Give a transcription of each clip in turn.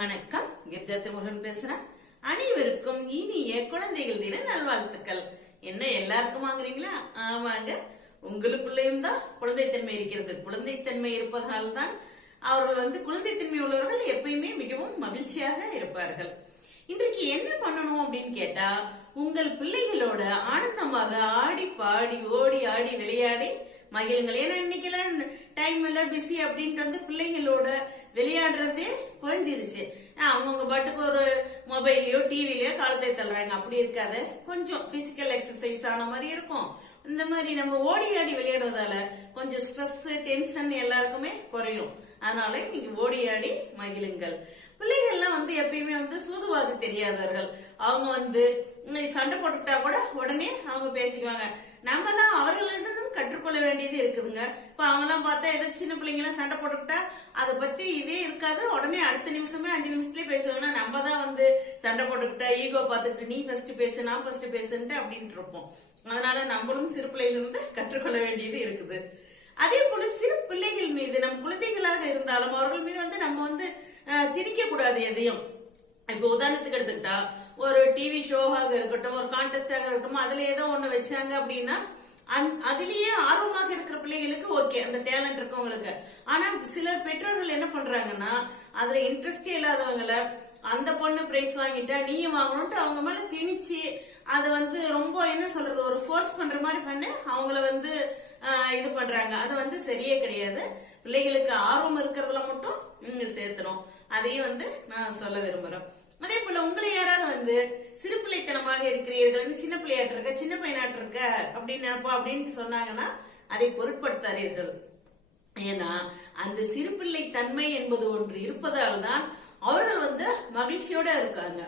வணக்கம். கிரிஜா முருகன் பேசுறேன். அனைவருக்கும் இனிய குழந்தைகள் தின நல்வாழ்த்துக்கள். என்ன எல்லாருக்கும் வாங்குறீங்களா? ஆமாங்க, உங்களுக்குள்ளேயும் தான் குழந்தைத்தன்மை இருக்கிறது. குழந்தைத்தன்மை இருப்பதால் தான் அவர்கள் குழந்தைத்தன்மை உள்ளவர்கள் எப்பயுமே மிகவும் மகிழ்ச்சியாக இருப்பார்கள். இன்றைக்கு என்ன பண்ணணும் அப்படின்னு கேட்டா, உங்கள் பிள்ளைகளோட ஆனந்தமாக ஆடி பாடி ஓடி ஆடி விளையாடி மகிழுங்கள். ஏன்னா இன்னைக்கெல்லாம் டைம் இல்ல, பிஸி அப்படின்ட்டு பிள்ளைகளோட விளையாடுறதே குறைஞ்சிருச்சு. அவங்கவுங்க பாட்டுக்கு ஒரு மொபைல்லயோ டிவிலயோ காலத்தை தள்ளுறாங்க. அப்படி இருக்காத, கொஞ்சம் பிசிக்கல் எக்ஸசைஸ் ஆன மாதிரி இருக்கும். இந்த மாதிரி நம்ம ஓடி ஆடி விளையாடுவதால கொஞ்சம் ஸ்ட்ரெஸ் டென்ஷன் எல்லாருக்குமே குறையும். அதனால நீங்க ஓடி ஆடி மகிழுங்கள். பிள்ளைகள்லாம் எப்பயுமே சூதுவாது தெரியாதவர்கள். அவங்க சண்டை போட்டுக்கிட்டா கூட உடனே அவங்க பேசிக்குவாங்க. நம்மலாம் அவர்களிடம் கற்றுக்கொள்ள வேண்டியது இருக்குதுங்க. இப்ப அவங்கலாம் பார்த்தா ஏதோ சின்ன பிள்ளைங்க எல்லாம் சண்டை போட்டுக்கிட்டா அதை பத்தி இதே இருக்காது. உடனே அடுத்த நிமிஷமே 5 நிமிஷத்துலயே பேசுவாங்கன்னா, நம்ம தான் சண்டை போட்டுக்கிட்டா ஈகோ பார்த்துக்கிட்டு நீ ஃபர்ஸ்ட் பேசு நான் ஃபர்ஸ்ட் பேசுன்ட்டு அப்படின்ட்டு இருப்போம். அதனால நம்மளும் சிறு பிள்ளைகளிலிருந்து கற்றுக்கொள்ள வேண்டியது இருக்குது. அதே போல சிறு பிள்ளைகள் மீது நம் குழந்தைகளாக இருந்தாலும் அவர்கள் மீது நம்ம திணிக்க கூடாது எதையும். இப்ப உதாரணத்துக்கு எடுத்துக்கிட்டா, ஒரு டிவி ஷோவாக இருக்கட்டும், ஒரு கான்டெஸ்டாக இருக்கட்டும், அதுல ஏதோ ஒண்ணு வச்சாங்க அப்படின்னா அதுலயே ஆர்வமாக இருக்கிற பிள்ளைகளுக்கு ஓகே, அந்த டேலண்ட் இருக்கவங்களுக்கு. ஆனா சிலர் பெற்றோர்கள் என்ன பண்றாங்கன்னா, அதுல இன்ட்ரெஸ்டே இல்லாதவங்கள அந்த பொண்ணு பிரைஸ் வாங்கிட்டா நீயும் வாங்கணும்ட்டு அவங்க மேல திணிச்சு அதை ரொம்ப என்ன சொல்றது, ஒரு ஃபோர்ஸ் பண்ற மாதிரி பண்ணு அவங்கள இது பண்றாங்க. அது சரியே கிடையாது. பிள்ளைகளுக்கு ஆர்வம் இருக்கிறதுல மட்டும் சேர்த்தணும். அதையும் நான் சொல்ல விரும்புறேன். அதே போல உங்களை யாராவது சிறு பிள்ளைத்தனமாக இருக்கிறீர்கள், சின்ன பிள்ளையாட்டு இருக்க, சின்ன பையனாட்டு இருக்க அப்படின்னு நினைப்பா அப்படின்ட்டு சொன்னாங்கன்னா அதை பொருட்படுத்தாதீர்கள். ஏன்னா அந்த சிறு பிள்ளை தன்மை என்பது ஒன்று இருப்பதால் தான் அவர்கள் மகிழ்ச்சியோட இருக்காங்க.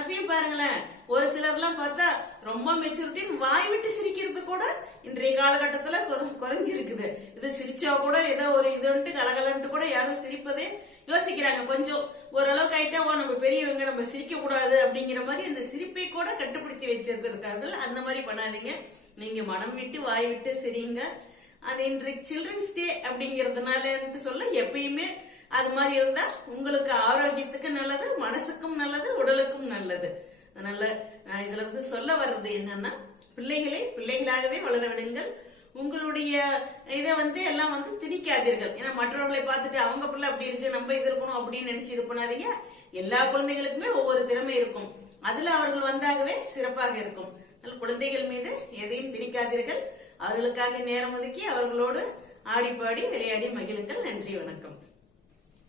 அப்பயும் பாருங்களேன், ஒரு சிலர்லாம் பார்த்தா ரொம்ப மெச்சூரிட்டின்னு வாய் விட்டு சிரிக்கிறது கூட இன்றைய காலகட்டத்துல குறைஞ்சிருக்குது. இது சிரிச்சா கூட ஏதோ ஒரு இதுன்ட்டு கலகலன்ட்டு கூட யாரும் சிரிப்பதே யோசிக்கிறாங்க. கொஞ்சம் ஓரளவுக்கு ஆயிட்டா நம்ம பெரியவங்க, நம்ம சிரிக்க கூடாது அப்படிங்கிற மாதிரி அந்த சிரிப்பை கூட கட்டுப்படுத்தி வைத்திருக்கிறார்கள். அந்த மாதிரி பண்ணாதீங்க. நீங்க மனம் விட்டு வாய் விட்டு சிரிங்க. அது இன்றைக்கு சில்ட்ரன்ஸ் டே அப்படிங்கறதுனால சொல்ல, எப்பயுமே அது மாதிரி இருந்தா உங்களுக்கு ஆரோக்கியத்துக்கு நல்லது, மனசுக்கும் நல்லது, உடலுக்கும் நல்லது. அதனால நான் இதுல சொல்ல வர்றது என்னன்னா, பிள்ளைகளை பிள்ளைகளாகவே வளர விடுங்கள். உங்களுடைய இதை எல்லாம் திணிக்காதீர்கள். ஏன்னா மற்றவர்களை பார்த்துட்டு அவங்க பிள்ளை அப்படி இருக்கு, நம்ம இது இருக்கணும் அப்படின்னு நினைச்சு இது பண்ணாதீங்க. எல்லா குழந்தைகளுக்குமே ஒவ்வொரு திறமை இருக்கும். அதுல அவர்கள் வந்தாகவே சிறப்பாக இருக்கும். குழந்தைகள் மீது எதையும் திணிக்காதீர்கள். அவர்களுக்காக நேரம் ஒதுக்கி அவர்களோடு ஆடி பாடி விளையாடி மகிழுங்கள். நன்றி, வணக்கம்.